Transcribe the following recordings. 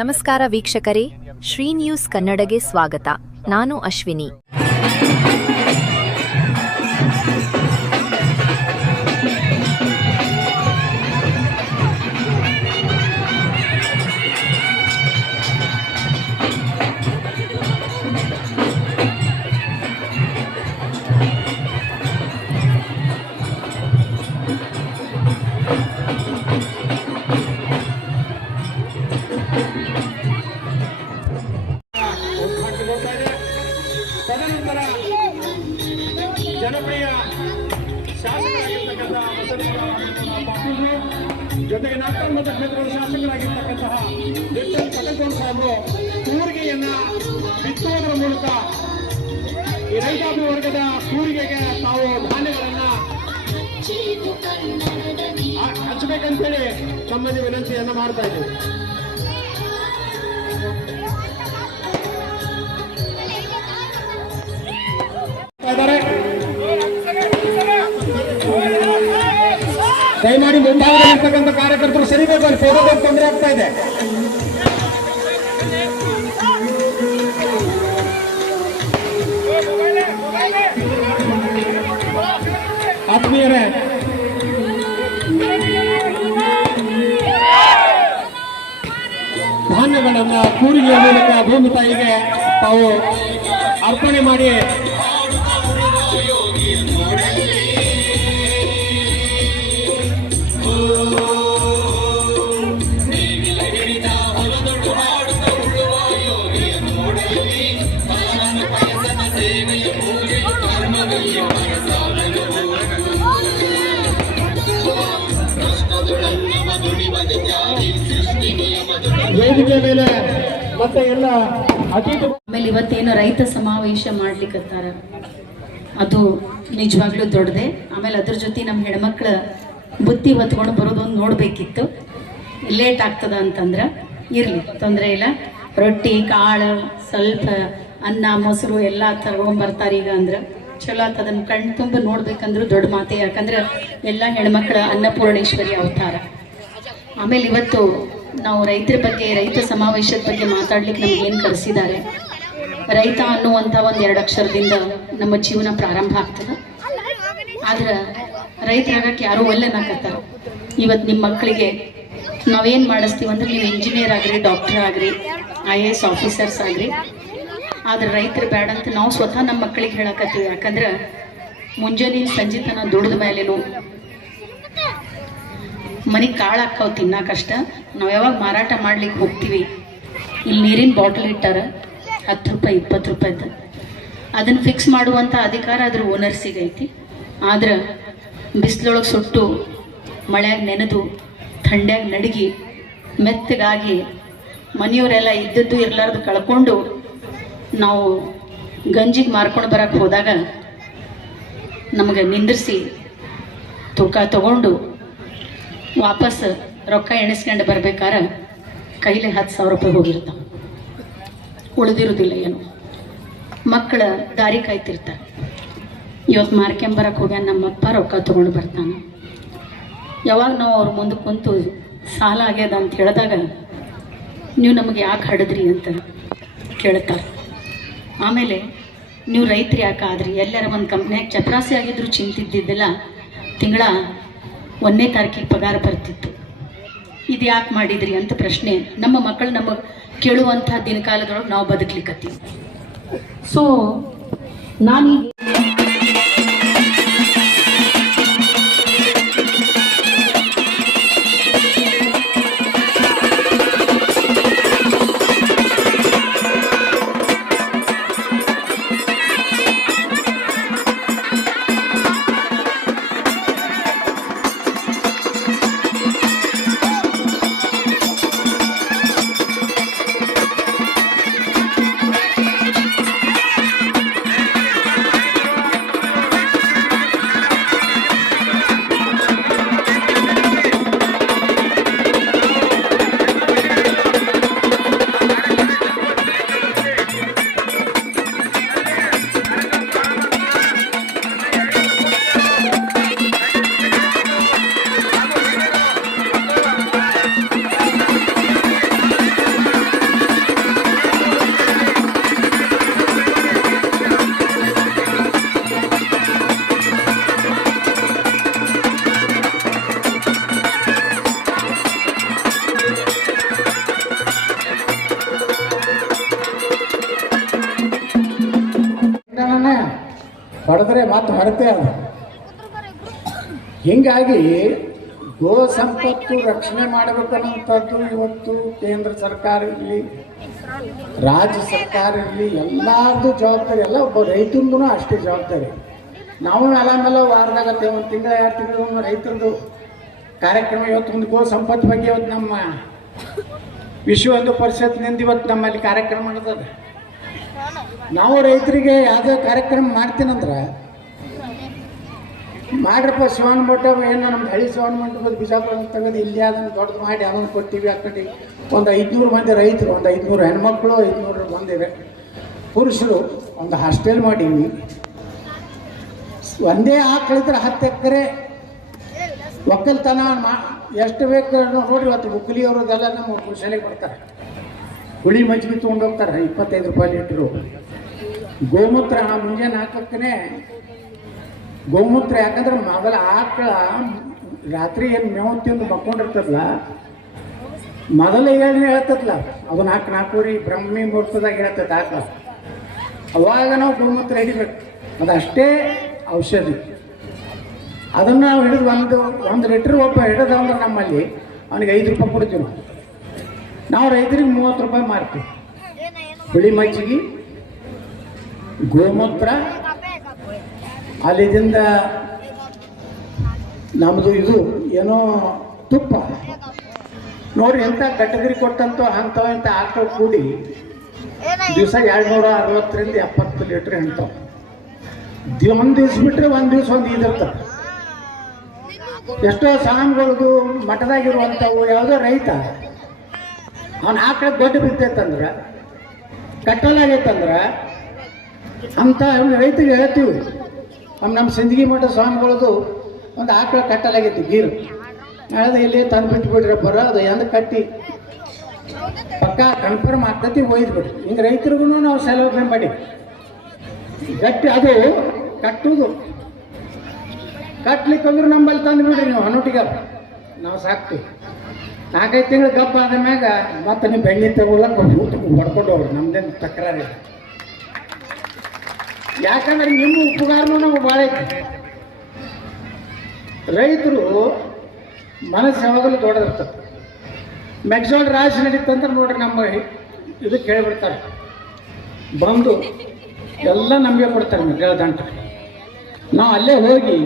ನಮಸ್ಕಾರ ವೀಕ್ಷಕರೇ ಶ್ರೀ ನ್ಯೂಸ್ ಕನ್ನಡಗೆ ಸ್ವಾಗತ. ನಾನು ಅಶ್ವಿನಿ. ಜೊತೆಗೆ ನಾಲ್ಕೊಂಬತ್ತು ಕ್ಷೇತ್ರದ ಶಾಸಕರಾಗಿರ್ತಕ್ಕಂತಹ ಎಚ್ಎಲ್ ಪಟೇಲ್ ಸಾಹೇಬರು ಕೂರಿಗೆಯನ್ನ ಬಿತ್ತುವುದರ ಮೂಲಕ ಈ ರೈತಾಪಿ ವರ್ಗದ ಕೂರಿಗೆಗೆ ತಾವು ಧಾನ್ಯಗಳನ್ನ ಹಂಚಬೇಕಂತೇಳಿ ತಮ್ಮಲ್ಲಿ ವಿನಂತಿಯನ್ನ ಮಾಡ್ತಾ ಇದ್ದೀವಿ. ದಯಮಾಡಿ ಮುಂಭಾಗದಲ್ಲಿರ್ತಕ್ಕಂಥ ಕಾರ್ಯಕರ್ತರು ಸರಿಬೇಕು ಅಲ್ಲಿ ಫೋಟೋ ತೊಂದರೆ ಆಗ್ತಾ ಇದೆ. ಆತ್ಮೀಯರೇ, ಧಾನ್ಯಗಳನ್ನ ಕೂರಿಗೆಯ ಮೂಲಕ ಭೂಮಿ ತಾಯಿಗೆ ತಾವು ಅರ್ಪಣೆ ಮಾಡಿ ಅತಿಥಿ ಆಮೇಲೆ ಇವತ್ತೇನು ರೈತ ಸಮಾವೇಶ ಮಾಡ್ಲಿಕ್ಕತ್ತಾರ ಅದು ನಿಜವಾಗ್ಲೂ ದೊಡ್ಡದೆ. ಆಮೇಲೆ ಅದ್ರ ಜೊತೆ ನಮ್ಮ ಹೆಣ್ಮಕ್ಳ ಬುತ್ತಿ ಹೊತ್ಕೊಂಡು ಬರೋದೊಂದು ನೋಡ್ಬೇಕಿತ್ತು. ಲೇಟ್ ಆಗ್ತದ ಅಂತಂದ್ರೆ ಇರ್ಲಿ, ತೊಂದರೆ ಇಲ್ಲ. ರೊಟ್ಟಿ, ಕಾಳು, ಸ್ವಲ್ಪ ಅನ್ನ, ಮೊಸರು ಎಲ್ಲ ತಗೊಂಬರ್ತಾರೆ ಈಗ ಅಂದ್ರೆ. ಚಲೋ ಆತ, ಅದನ್ನ ಕಣ್ ತುಂಬ ನೋಡ್ಬೇಕಂದ್ರೂ ದೊಡ್ಡ ಮಾತೆ. ಯಾಕಂದ್ರೆ ಎಲ್ಲ ಹೆಣ್ಮಕ್ಳ ಅನ್ನಪೂರ್ಣೇಶ್ವರಿ ಅವತಾರ. ಆಮೇಲೆ ಇವತ್ತು ನಾವು ರೈತರ ಬಗ್ಗೆ, ರೈತ ಸಮಾವೇಶದ ಬಗ್ಗೆ ಮಾತಾಡ್ಲಿಕ್ಕೆ ನಮ್ಗೆ ಏನು ಕರೆಸಿದ್ದಾರೆ ರೈತ ಅನ್ನುವಂಥ ಒಂದು ಎರಡು ಅಕ್ಷರದಿಂದ ನಮ್ಮ ಜೀವನ ಪ್ರಾರಂಭ ಆಗ್ತದೆ. ಆದ್ರೆ ರೈತರಾಗಕ್ಕೆ ಯಾರೂ ಒಲ್ಲೆನಾಕತ್ತಾರ ಇವತ್ತು ನಿಮ್ಮ ಮಕ್ಕಳಿಗೆ ನಾವೇನು ಮಾಡಿಸ್ತೀವಿ ಅಂದ್ರೆ ನೀವು ಇಂಜಿನಿಯರ್ ಆಗ್ರಿ ಡಾಕ್ಟರ್ ಆಗ್ರಿ ಐ ಎ ಎಸ್ ಆಫೀಸರ್ಸ್ ಆಗ್ರಿ. ಆದ್ರೆ ರೈತರು ಬೇಡ ಅಂತ ನಾವು ಸ್ವತಃ ನಮ್ಮ ಮಕ್ಕಳಿಗೆ ಹೇಳಕತ್ತೀವಿ. ಯಾಕಂದ್ರೆ ಮುಂಜಾನೆ ಸಂಜೆ ತನ ದುಡಿದ ಮೇಲೇನು ಮನೆಗೆ ಕಾಳು ಹಾಕಾವ್ ತಿನ್ನಕಷ್ಟ ನಾವು ಯಾವಾಗ ಮಾರಾಟ ಮಾಡ್ಲಿಕ್ಕೆ ಹೋಗ್ತೀವಿ. ಇಲ್ಲಿ ನೀರಿನ ಬಾಟಲ್ ಇಟ್ಟಾರ ಹತ್ತು ರೂಪಾಯಿ, ಇಪ್ಪತ್ತು ರೂಪಾಯಿದ್ದು ಅದನ್ನು ಫಿಕ್ಸ್ ಮಾಡುವಂಥ ಅಧಿಕಾರ ಅದ್ರ ಓನರ್ಸಿಗೆ ಐತಿ. ಆದ್ರೆ ಬಿಸಿಲೊಳಗೆ ಸುಟ್ಟು ಮಳೆಯಾಗ ನೆನೆದು ಥಂಡ್ಯಾಗ ನಡಗಿ ಮೆತ್ತಗಾಗಿ ಮನೆಯವರೆಲ್ಲ ಇದ್ದದ್ದು ಇರಲಾರ್ದು ಕಳ್ಕೊಂಡು ನಾವು ಗಂಜಿಗೆ ಮಾರ್ಕೊಂಡು ಬರಕ್ಕೆ ಹೋದಾಗ ನಮಗೆ ನಿಂದಿರಿಸಿ ತೂಕ ತಗೊಂಡು ವಾಪಸ್ ರೊಕ್ಕ ಎಣಿಸ್ಕೊಂಡು ಬರ್ಬೇಕಾರ ಕೈಲಿ ಹತ್ತು ಸಾವಿರ ರೂಪಾಯಿ ಹೋಗಿರ್ತಾವೆ ಉಳಿದಿರೋದಿಲ್ಲ ಏನು. ಮಕ್ಕಳ ದಾರಿ ಕಾಯ್ತಿರ್ತಾರೆ. ಇವತ್ತು ಮಾರ್ಕೊಂಬರಕ್ಕೆ ಹೋಗ್ಯಾನ ನಮ್ಮಪ್ಪ ರೊಕ್ಕ ತೊಗೊಂಡು ಬರ್ತಾನೆ. ಯಾವಾಗ ನಾವು ಅವ್ರ ಮುಂದೆ ಕುಂತು ಸಾಲ ಆಗ್ಯದ ಅಂತ ಹೇಳಿದಾಗ ನೀವು ನಮಗೆ ಯಾಕೆ ಹಡಿದ್ರಿ ಅಂತ ಕೇಳ್ತಾರೆ. ಆಮೇಲೆ ನೀವು ರೈತರು ಯಾಕೆ ಆದ್ರಿ? ಎಲ್ಲರ ಒಂದು ಕಂಪ್ನಿಯಾಗ ಚಪರಾಸಿ ಆಗಿದ್ರು ಚಿಂತಿದ್ದಿದ್ದಿಲ್ಲ? ತಿಂಗಳ ಒಂದನೇ ತಾರೀಕಿಗೆ ಪಗಾರ ಬರ್ತಿತ್ತು. ಇದು ಯಾಕೆ ಮಾಡಿದ್ರಿ ಅಂತ ಪ್ರಶ್ನೆ. ನಮ್ಮ ಮಕ್ಕಳು ನಮಗೆ ಕೇಳುವಂಥ ದಿನಕಾಲದೊಳಗೆ ನಾವು ಬದುಕಲಿಕ್ಕತ್ತೀವಿ ಸೊ ನಾನು ಮಾತು ಹೊರತೆ ಅದು. ಹಿಂಗಾಗಿ ಗೋ ಸಂಪತ್ತು ರಕ್ಷಣೆ ಮಾಡಬೇಕನ್ನುವಂಥದ್ದು ಇವತ್ತು ಕೇಂದ್ರ ಸರ್ಕಾರ ಇರಲಿ, ರಾಜ್ಯ ಸರ್ಕಾರ ಇರಲಿ, ಎಲ್ಲಾರ್ದು ಜವಾಬ್ದಾರಿ, ಎಲ್ಲ ಒಬ್ಬ ರೈತಂದೂ ಅಷ್ಟೇ ಜವಾಬ್ದಾರಿ. ನಾವು ಮೇಲೆ ಮೇಲೆ ವಾರದಾಗ ಒಂದು ತಿಂಗಳ, ಎರಡು ತಿಂಗಳು ರೈತರದು ಕಾರ್ಯಕ್ರಮ ಇವತ್ತು ಒಂದು ಗೋ ಸಂಪತ್ತು ಬಗ್ಗೆ ಇವತ್ತು ನಮ್ಮ ವಿಶ್ವ ಹಿಂದೂ ಪರಿಷತ್ನಿಂದ ಇವತ್ತು ನಮ್ಮಲ್ಲಿ ಕಾರ್ಯಕ್ರಮ ನಡೆದದ. ನಾವು ರೈತರಿಗೆ ಯಾವುದೇ ಕಾರ್ಯಕ್ರಮ ಮಾಡ್ತೀನಂದ್ರೆ, ಮಾಡ್ರಪ್ಪ ಶಿವನ ಮಠ ಏನು ನಮ್ಮ ಹಳಿ ಶಿವನ ಮಂಟಪದ ಬಿಜಾಪುರ ತೆಗೆದು ಇಲ್ಲಿ ಅದನ್ನು ದೊಡ್ಡದು ಮಾಡಿ ಅದನ್ನು ಕೊಟ್ಟಿವಿ ಕಡೆ ಒಂದು ಐದುನೂರು ಮಂದಿ ರೈತರು, ಒಂದು ಐದುನೂರು ಹೆಣ್ಮಕ್ಳು, ಐದುನೂರು ರೆ- ಪುರುಷರು, ಒಂದು ಹಾಸ್ಟೆಲ್ ಮಾಡೀವಿ. ಒಂದೇ ಆಕಳಿದ್ರೆ ಹತ್ತು ಎಕರೆ ಒಕ್ಕಲ್ತನ ಮಾ, ಎಷ್ಟು ಬೇಕು ನೋಡ್ರಿ, ಇವತ್ತು ಹುಕ್ಕಲಿಯವರದೆಲ್ಲ ನಮ್ಮ ಶಾಲೆಗೆ ಬರ್ತಾರೆ ಹುಳಿ ಮಜ್ಜಿಗೆ ತೊಗೊಂಡು ಹೋಗ್ತಾರೆ, ಇಪ್ಪತ್ತೈದು ರೂಪಾಯಿ ಲೀಟ್ರು ಗೋಮೂತ್ರ ಮುಂಜಾನೆ ಹಾಕಕ್ಕನೆ. ಗೋಮೂತ್ರ ಯಾಕಂದ್ರೆ ಮೊದಲ ಆಕಳ ರಾತ್ರಿ ಏನು ಮೇವು ತಿಂದು ಮಕ್ಕೊಂಡಿರ್ತದಲ್ಲ ಮೊದಲ ಏನು ಹೇಳ್ತದಲ್ಲ ಅದು ನಾಲ್ಕು ನಾಲ್ಕೂರಿ ಬ್ರಹ್ಮಿ ಮುಹೂರ್ತದಾಗ ಹೇಳ್ತದೆ ಆಕಳ. ಅವಾಗ ನಾವು ಗೋಮೂತ್ರ ಹಿಡಿಬೇಕು. ಅದಷ್ಟೇ ಔಷಧಿ. ಅದನ್ನು ನಾವು ಹಿಡಿದು ಒಂದು ಒಂದು ಲೀಟ್ರ್ ಒಬ್ಬ ಹಿಡಿದ ಅಂದ್ರೆ ನಮ್ಮಲ್ಲಿ, ಅವನಿಗೆ ಐದು ರೂಪಾಯಿ ಕೊಡ್ತೀವಿ ನಾವು. ನಾವು ರೈತರಿಗೆ ಮೂವತ್ತು ರೂಪಾಯಿ ಮಾರ್ತೀವಿ. ಹುಳಿ ಮಜ್ಜಿಗೆ, ಗೋಮೂತ್ರ, ಅಲ್ಲಿದಿಂದ ನಮ್ಮದು ಇದು ಏನೋ ತುಪ್ಪ. ನೋಡ್ರಿ ಎಂಥ ಕಟಗರಿ ಕೊಟ್ಟಂತೂ ಅಂಥವು ಇಂಥ ಆಟೋ ಕೂಡಿ ದಿವಸ ಎರಡ್ನೂರ ಅರವತ್ತರಿಂದ ಎಪ್ಪತ್ತು ಲೀಟ್ರ್ ಹೆಣ್ತಾವ ಒಂದು ದಿವ್ಸ ಬಿಟ್ಟರೆ ಒಂದು ದಿವ್ಸ ಒಂದು ಇದಿರ್ತವೆ ಎಷ್ಟೋ ಸ್ವಾಮಿಗಳದು ಮಠದಾಗಿರುವಂಥವು ಯಾವುದೋ ರೈತ ಅವನ ಆಕಳ ದೊಡ್ಡ ಬಿದ್ದೈತಂದ್ರೆ ಕಟ್ಟಲಾಗೈತಂದ್ರೆ ಅಂತ ಅವ್ನ ರೈತರಿಗೆ ಹೇಳ್ತೀವಿ. ನಮ್ಮ ನಮ್ಮ ಸಿಂದಗಿ ಮಠ ಸ್ವಾಮಿಗಳದು ಒಂದು ಆಕಳ ಕಟ್ಟಲಾಗೈತಿ ಗೀರು. ಅದು ಇಲ್ಲಿ ತಂದು ಬಿಟ್ಬಿಡ್ರಿ ಬರೋ ಅದು ಎಂದ ಕಟ್ಟಿ. ಪಕ್ಕ ಕನ್ಫರ್ಮ್ ಆಗ್ತತಿ ಬಿಡ್ರಿ. ಹಿಂಗೆ ರೈತರಿಗೂ ನಾವು ಸೆಲೆಬ್ರೇಟ್ ಮಾಡಿ ಗಟ್ಟಿ, ಅದು ಕಟ್ಟುದು. ಕಟ್ಲಿಕ್ಕೆ ಅಂದ್ರೆ ನಮ್ಮಲ್ಲಿ ತಂದು ಬಿಡ್ರಿ ನೀವು ಹನ್ನೊಟ್ಟಿಗೆ ನಾವು ಸಾಕ್ತೀವಿ. ನಾಲ್ಕೈದು ತಿಂಗಳು ಗಪ್ಪ ಆದ ಮ್ಯಾಗ ಮತ್ತೆ ನೀವು ಬೆಣ್ಣೆ ತಗೊಳಕ್ಕೆ ಊಟ ಹೊಡ್ಕೊಂಡು ಹೋಗ್ರಿ ನಮ್ದೇನು ತಕರಾರಿ ಯಾಕಂದ್ರೆ ನಿಮ್ಮ ಉಪಕಾರನೂ ನಾವು ಭಾಳ ಐತಿ. ರೈತರು ಮನಸ್ಸು ಯಾವಾಗಲೂ ದೊಡ್ಡದಿರ್ತದೆ ಮೆಕ್ಸಾಲ್ ರಾಶಿ ನಡೀತಂದ್ರೆ ನೋಡ್ರಿ ನಮ್ಮ ಇದು ಕೇಳಿಬಿಡ್ತಾರೆ. ಬಂದು ಎಲ್ಲ ನಮಗೆ ಕೊಡ್ತಾರೆ ನಮ್ಗೆ ಹೇಳ್ದಂಟ ನಾವು ಅಲ್ಲೇ ಹೋಗಿ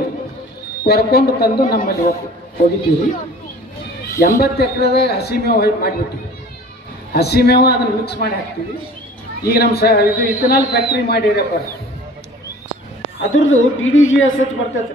ಕೊರ್ಕೊಂಡು ತಂದು ನಮ್ಮಲ್ಲಿ ಹೋಗ್- ಹೋಗಿದ್ದೀವಿ. ಎಂಬತ್ತು ಎಕರೆದಾಗ ಹಸಿ ಮೇವು ಮಾಡಿಬಿಟ್ಟಿವಿ. ಹಸಿ ಮೇವು ಅದನ್ನು ಮಿಕ್ಸ್ ಮಾಡಿ ಹಾಕ್ತೀವಿ. ಈಗ ನಮ್ಮ ಸ ಇದು ಇಥನಾಲ್ ಫ್ಯಾಕ್ಟ್ರಿ ಮಾಡಿರಪ್ಪ ಅದ್ರದ್ದು ಡಿ ಡಿ ಜಿ ಎಸ್ ಅಂತ ಬರ್ತೈತೆ.